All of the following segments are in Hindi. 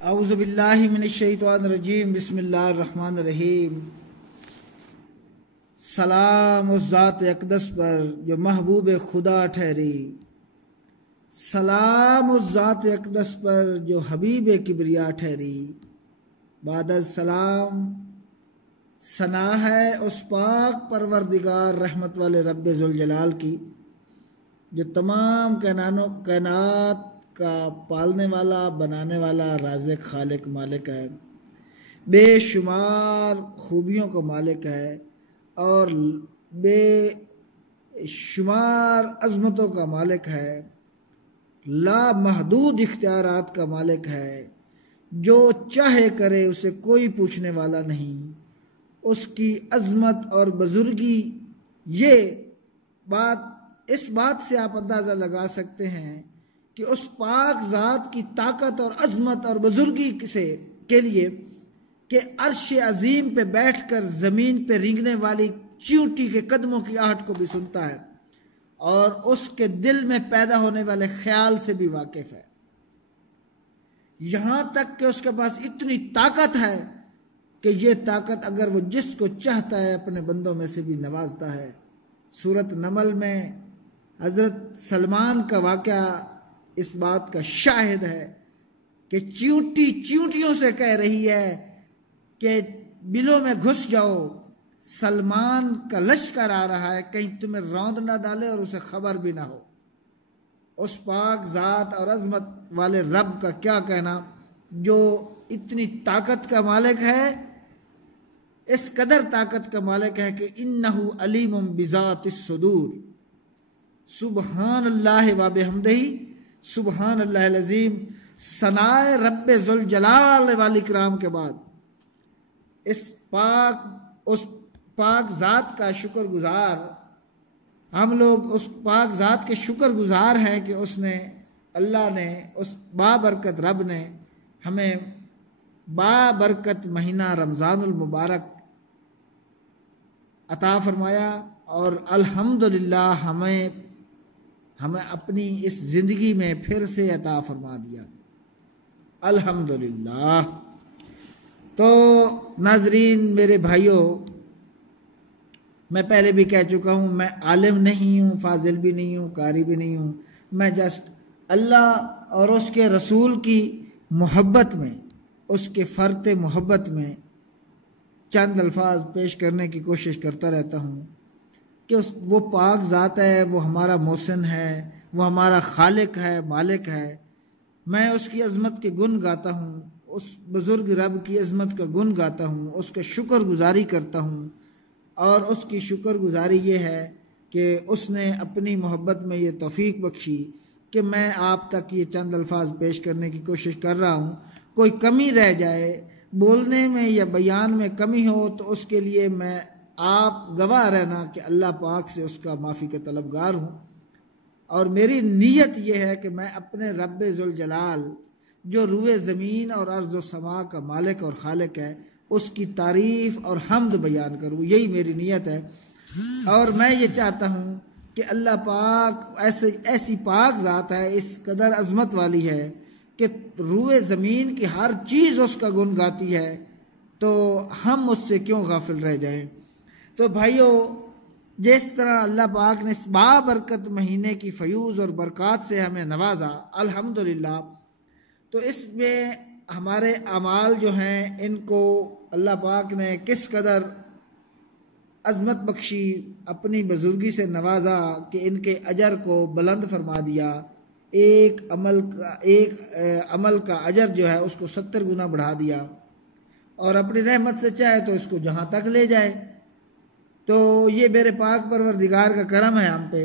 औज़ुबिल्लाहि मिनश्शैतानिर्रजीम बिस्मिल्लाहिर्रहमानिर्रहीम। सलाम उस ज़ात अक़दस पर जो महबूब खुदा ठहरी, सलाम उस ज़ात अक़दस पर जो हबीब किबरिया ठहरी। बाद सलाम सना है उस पाक परवरदिगार रहमत वाले रब्बे ज़ुल जलाल की, जो तमाम कायनात का पालने वाला, बनाने वाला, राज़िक़, खालिक, मालिक है, बेशुमार खूबियों का मालिक है और बेशुमार अज़मतों का मालिक है, लामहदूद इख्तियारात का मालिक है। जो चाहे करे उसे कोई पूछने वाला नहीं। उसकी अज़मत और बुज़ुर्गी, ये बात, इस बात से आप अंदाज़ा लगा सकते हैं कि उस पाक ज़ात की ताकत और अज़मत और बुज़ुर्गी से के लिए कि अर्श अज़ीम पे बैठकर ज़मीन पे रेंगने वाली चींटी के कदमों की आहट को भी सुनता है और उसके दिल में पैदा होने वाले ख्याल से भी वाकिफ़ है। यहाँ तक कि उसके पास इतनी ताकत है कि ये ताकत अगर वो जिसको चाहता है अपने बंदों में से भी नवाजता है। सूरत नमल में हज़रत सलमान का वाक़या इस बात का शाहिद है कि चींटी चींटियों से कह रही है कि बिलों में घुस जाओ, सलमान का लश्कर आ रहा है, कहीं तुम्हें रौंद ना डाले और उसे खबर भी ना हो। उस पाक ज़ात और अज़मत वाले रब का क्या कहना, जो इतनी ताकत का मालिक है, इस कदर ताकत का मालिक है कि इन्नहु अलीमुम बिज़ातिस सुदूर। सुबहानल्लाहि व बिहम्दिही सुबहानल्लाहिल अज़ीम। सनाए रब्बे ज़ुल जलाल वाल इकराम के बाद उस पाक ज़ात का शुक्रगुजार, हम लोग उस पाक ज़ात के शुक्रगुजार हैं कि उसने, अल्लाह ने, उस बाबरकत रब ने हमें बाबरकत महीना रमज़ानुल मुबारक अता फरमाया और अल्हम्दुलिल्लाह हमें अपनी इस ज़िंदगी में फिर से अता फरमा दिया, अल्हम्दुलिल्लाह। तो नाज़रीन, मेरे भाइयों, मैं पहले भी कह चुका हूँ, मैं आलिम नहीं हूँ, फाजिल भी नहीं हूँ, कारी भी नहीं हूँ। मैं जस्ट अल्लाह और उसके रसूल की मोहब्बत में, उसके फ़र्त मोहब्बत में चंद अल्फाज पेश करने की कोशिश करता रहता हूँ कि वो पाक ज़ात है, वो हमारा मोहसिन है, वो हमारा खालिक है, मालिक है। मैं उसकी अज़मत के गुण गाता हूँ, उस बुज़ुर्ग रब की अज़मत का गुण गाता हूँ, उसका शुक्रगुजारी करता हूँ और उसकी शुक्रगुजारी ये है कि उसने अपनी मोहब्बत में ये तौफ़ीक बख्शी कि मैं आप तक ये चंद अल्फाज पेश करने की कोशिश कर रहा हूँ। कोई कमी रह जाए, बोलने में या बयान में कमी हो, तो उसके लिए मैं, आप गवाह रहना कि अल्लाह पाक से उसका माफ़ी का तलबगार हूँ। और मेरी नीयत यह है कि मैं अपने रब्बे ज़ुल जलाल, जो रूए ज़मीन और अर्ज़ व समा का मालिक और खालिक है, उसकी तारीफ़ और हम्द बयान करूँ, यही मेरी नीयत है। और मैं ये चाहता हूँ कि अल्लाह पाक ऐसी पाक ज़ात है, इस कदर अज़मत वाली है कि रूए ज़मीन की हर चीज़ उसका गुण गाती है, तो हम उससे क्यों गाफिल रह जाएं। तो भाइयों, जिस तरह अल्लाह पाक ने इस बाबरकत महीने की फ़यूज़ और बरक़ात से हमें नवाजा, अल्हम्दुलिल्लाह, तो इसमें हमारे अमाल जो हैं, इनको अल्लाह पाक ने किस कदर अज़मत बख्शी, अपनी बुज़ुर्गी से नवाजा कि इनके अजर को बुलंद फरमा दिया। एक अमल का अजर जो है उसको 70 गुना बढ़ा दिया और अपनी रहमत से चाहे तो इसको जहाँ तक ले जाए। तो ये मेरे पाक परवरदिगार का करम है हम पे।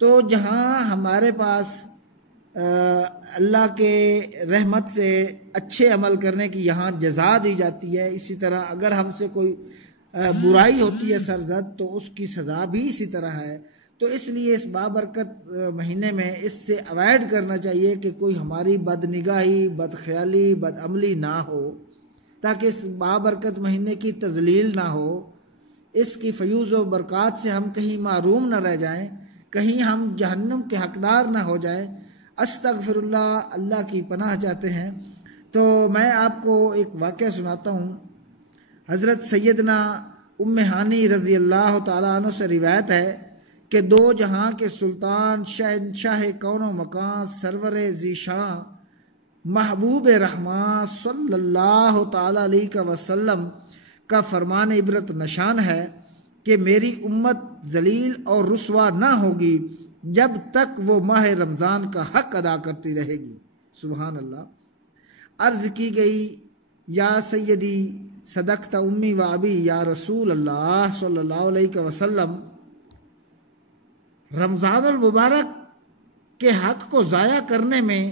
तो जहाँ हमारे पास अल्लाह के रहमत से अच्छे अमल करने की यहाँ जज़ा दी जाती है, इसी तरह अगर हमसे कोई बुराई होती है सरजद, तो उसकी सज़ा भी इसी तरह है। तो इसलिए इस बाबरकत महीने में इससे अवॉइड करना चाहिए कि कोई हमारी बदनिगाही, बदख्याली, बदअमली ना हो, ताकि इस बाबरकत महीने की तज़लील ना हो, इसकी फ़यूज़ व बरक़ात से हम कहीं महरूम ना रह जाएं, कहीं हम जहन्नुम के हकदार ना हो जाएं। अस्तग़फिरुल्लाह, अल्लाह की पनाह चाहते हैं। तो मैं आपको एक वाक़या सुनाता हूँ। हज़रत सैयदना उम्मे हानी रज़ी अल्लाह ताला अन्हा से रिवायत है कि दो जहाँ के सुल्तान शहंशाह कौनो मकान सरवर ज़ीशान महबूब रहमान सल्लल्लाहु ताला अलैहि वसल्लम का फरमान इबरत नशान है कि मेरी उम्मत जलील और रुसवा ना होगी जब तक वो माह रमज़ान का हक अदा करती रहेगी। सुबहान अल्लाह। अर्ज़ की गई, या सैयदी सदक़ता उम्मी व अबी या रसूल अल्लाह सल्लल्लाहु अलैहि वसल्लम, रमज़ानुल मुबारक के हक को ज़ाया करने में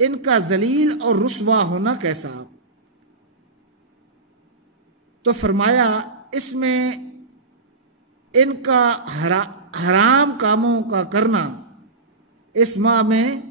इनका जलील और रुसवा होना कैसा? तो फरमाया, इसमें इनका हराम कामों का करना, इस माह में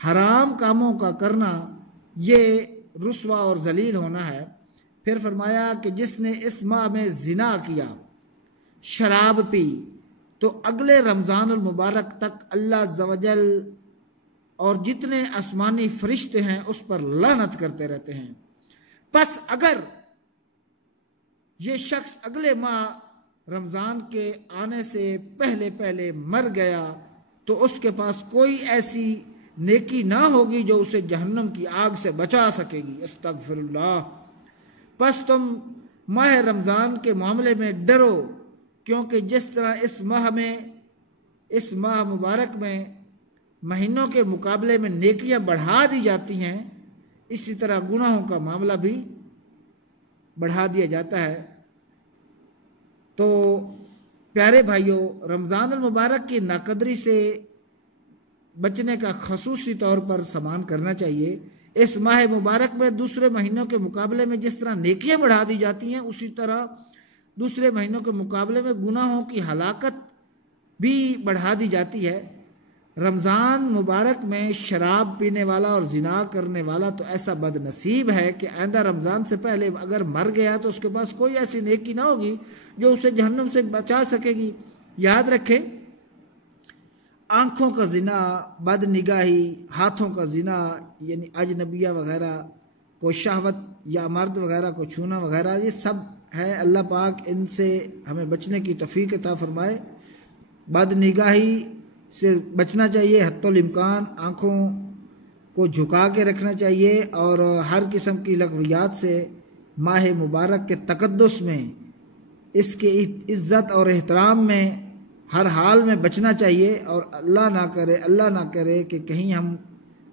हराम कामों का करना ये रुसवा और जलील होना है। फिर फरमाया कि जिसने इस माह में जिना किया, शराब पी, तो अगले रमज़ानुल मुबारक तक अल्लाह ज़वजल और जितने आसमानी फरिश्ते हैं उस पर लानत करते रहते हैं। बस अगर ये शख्स अगले माह रमज़ान के आने से पहले पहले मर गया तो उसके पास कोई ऐसी नेकी ना होगी जो उसे जहन्नम की आग से बचा सकेगी। अस्तगफिरुल्लाह। बस तुम माह रमज़ान के मामले में डरो, क्योंकि जिस तरह इस माह मुबारक में महीनों के मुकाबले में नेकियां बढ़ा दी जाती हैं, इसी तरह गुनाहों का मामला भी बढ़ा दिया जाता है। तो प्यारे भाइयों, रमज़ानुल मुबारक की नाकदरी से बचने का खसूसी तौर पर समान करना चाहिए। इस माह मुबारक में दूसरे महीनों के मुकाबले में जिस तरह नेकियां बढ़ा दी जाती हैं, उसी तरह दूसरे महीनों के मुकाबले में गुनाहों की हलाकत भी बढ़ा दी जाती है। रमज़ान मुबारक में शराब पीने वाला और जिना करने वाला तो ऐसा बदनसीब है कि आइंदा रमज़ान से पहले अगर मर गया तो उसके पास कोई ऐसी नेकी ना होगी जो उसे जहन्नम से बचा सकेगी। याद रखें, आँखों का जिना, बदनिगाही, हाथों का जिना यानी अजनबिया वगैरह को, शहवत या मर्द वगैरह को छूना वगैरह, ये सब है। अल्लाह पाक इनसे हमें बचने की तौफीक अता फरमाए। बदनिगाही से बचना चाहिए, हत्तुल इम्कान आँखों को झुका के रखना चाहिए और हर किस्म की लग़वियात से माह मुबारक के तक़द्दुस में, इसके इज़्ज़त और एहतराम में हर हाल में बचना चाहिए। और अल्लाह ना करे कि कहीं हम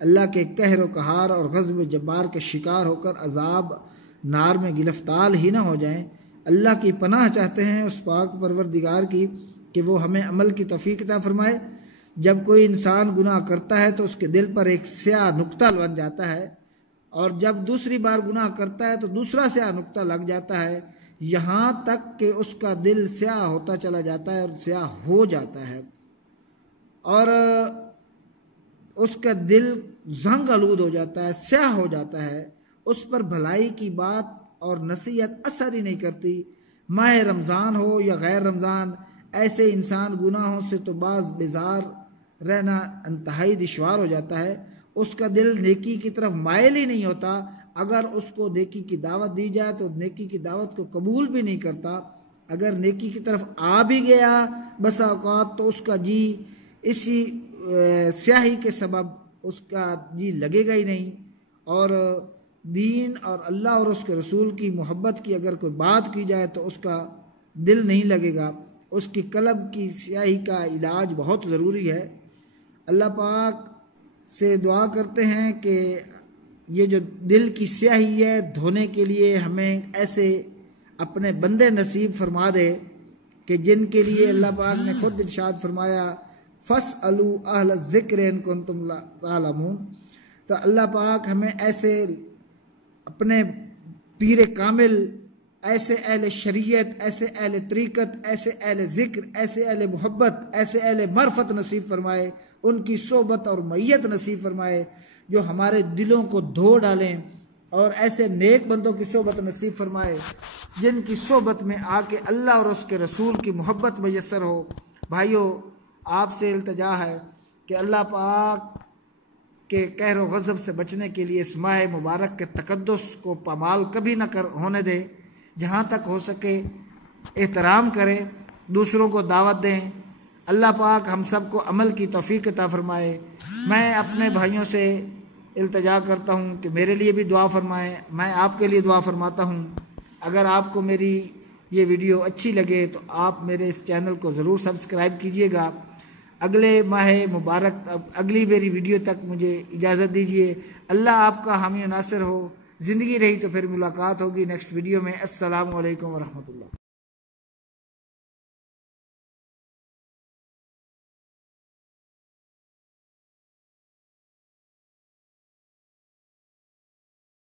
अल्लाह के कहर व कहार और ग़ज़ब जब्बार के शिकार होकर अज़ाब नार में गिरफ्तार ही ना हो जाएं। अल्लाह की पनाह चाहते हैं उस पाक परवरदिगार की कि वो हमें अमल की तौफीक अता फरमाए। जब कोई इंसान गुनाह करता है तो उसके दिल पर एक स्याह नुक्ता बन जाता है, और जब दूसरी बार गुनाह करता है तो दूसरा स्याह नुक्ता लग जाता है, यहाँ तक कि उसका दिल स्याह होता चला जाता है और स्याह हो जाता है और उसका दिल जंग आलूद हो जाता है, स्याह हो जाता है। उस पर भलाई की बात और नसीहत असर ही नहीं करती। माह रमज़ान हो या गैर रमज़ान, ऐसे इंसान गुनाहों से तो बाज बेजार रहना इंतहाई दुश्वार हो जाता है। उसका दिल नेकी की तरफ मायल ही नहीं होता। अगर उसको नेकी की दावत दी जाए तो नेकी की दावत को कबूल भी नहीं करता। अगर नेकी की तरफ आ भी गया बसा औकात तो उसका जी इसी स्याही के सबब उसका जी लगेगा ही नहीं। और दीन और अल्लाह और उसके रसूल की मोहब्बत की अगर कोई बात की जाए तो उसका दिल नहीं लगेगा। उसकी कल्ब की स्याही का इलाज बहुत ज़रूरी है। अल्लाह पाक से दुआ करते हैं कि ये जो दिल की स्याही है धोने के लिए हमें ऐसे अपने बंदे नसीब फरमा दे कि जिनके लिए अल्लाह पाक ने खुद इरशाद फरमाया, फस्अलू अहल ज़िक्र इन कुंतुम ला तालमून। तो अल्लाह पाक हमें ऐसे अपने पीर कामिल, ऐसे अहले शरीयत, ऐसे अहले तरीक़त, ऐसे अहले ज़िक्र, ऐसे अहले मोहब्बत, ऐसे अहले मरफत नसीब फरमाए, उनकी सोबत और मैयत नसीब फरमाए जो हमारे दिलों को धो डालें, और ऐसे नेक बंदों की सोबत नसीब फरमाए जिनकी सोबत में आके अल्लाह और उसके रसूल की मोहब्बत मैसर हो। भाइयों, आपसे इल्तिजा है कि अल्लाह पाक के कहर व गज़ब से बचने के लिए इस माह मुबारक के तक़द्दुस को पामाल कभी न कर होने दे। जहाँ तक हो सके एहतराम करें, दूसरों को दावत दें। अल्लाह पाक हम सब को अमल की तौफीक अता फरमाए। मैं अपने भाइयों से इल्तिजा करता हूँ कि मेरे लिए भी दुआ फरमाएं, मैं आपके लिए दुआ फरमाता हूँ। अगर आपको मेरी ये वीडियो अच्छी लगे तो आप मेरे इस चैनल को ज़रूर सब्सक्राइब कीजिएगा। अगले माह मुबारक अगली मेरी वीडियो तक मुझे इजाज़त दीजिए। अल्लाह आपका हामी नासिर हो। ज़िंदगी रही तो फिर मुलाकात होगी नेक्स्ट वीडियो में। अस्सलामु अलैकुम व रहमतुल्लाह।